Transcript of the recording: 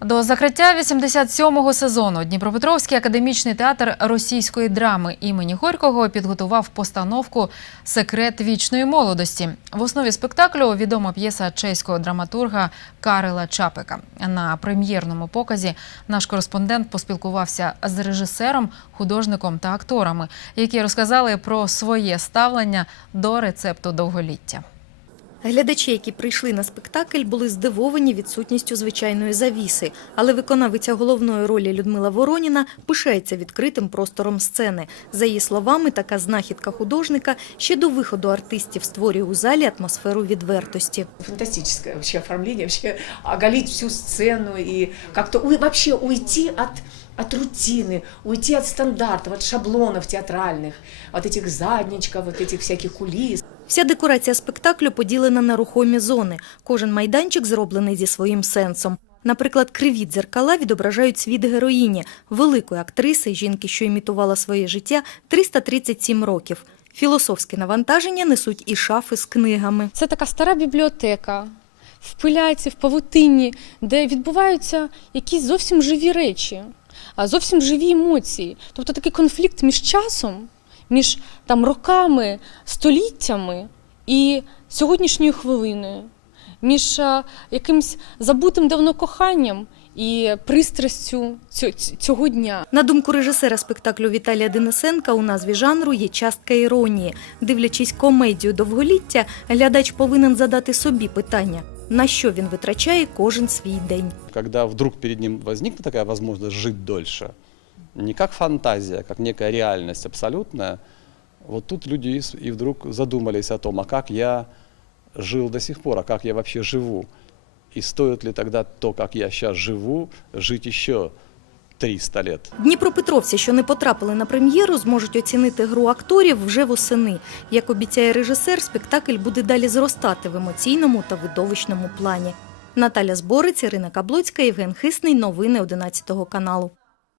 До закриття 87-го сезону Дніпропетровський академічний театр російської драми імені Горького підготував постановку Секрет вічної молодості. В основі спектаклю відома п'єса чеського драматурга Карела Чапика. На прем'єрному показі наш кореспондент поспілкувався з режисером, художником та акторами, які розказали про своє ставлення до рецепту довголіття. Глядачі, які прийшли на спектакль, були здивовані відсутністю звичайної завіси, але виконавиця головної ролі Людмила Вороніна пишається відкритим простором сцени. За її словами, така знахідка художника ще до виходу артистів створює у залі атмосферу відвертості. Фантастическое вообще оформление, вообще оголить всю сцену и как-то уй- вообще уйти от, от рутины, уйти от стандартов, от шаблонов театральных, от этих задничков, от этих всяких кулис. Вся декорація спектаклю поділена на рухомі зони. Кожен майданчик зроблений зі своїм сенсом. Наприклад, криві дзеркала відображають світ героїні, великої актриси, жінки, що імітувала своє життя 337 років. Філософське навантаження несуть і шафи з книгами. Це така стара бібліотека в пиляці, в павутинні, де відбуваються якісь зовсім живі речі, зовсім живі емоції. Тобто такий конфлікт між часом, між там роками, століттями і сьогоднішньою хвилиною, між а, якимсь забутим давно коханням і пристрастю цього дня. На думку режисера спектаклю Віталія Денисенка, у назві жанру є частка іронії. Дивлячись комедію довголіття, глядач повинен задати собі питання, на що він витрачає кожен свій день. когда вдруг перед ним возникла такая возможность жить дольше, не как фантазия, как некая реальность абсолютная, вот тут люди и вдруг задумались о том, а как я жил до сих пор, а как я вообще живу, и стоит ли тогда то, как я сейчас живу, жить еще 300 лет. Дніпропетровці, що не потрапили на прем'єру, зможуть оцінити гру акторів вже восени. Як обіцяє режисер, спектакль буде далі зростати в емоційному та видовищному плані. Наталя Зборець, Ірина Каблоцька, Євген Хисний. Новини 11 каналу.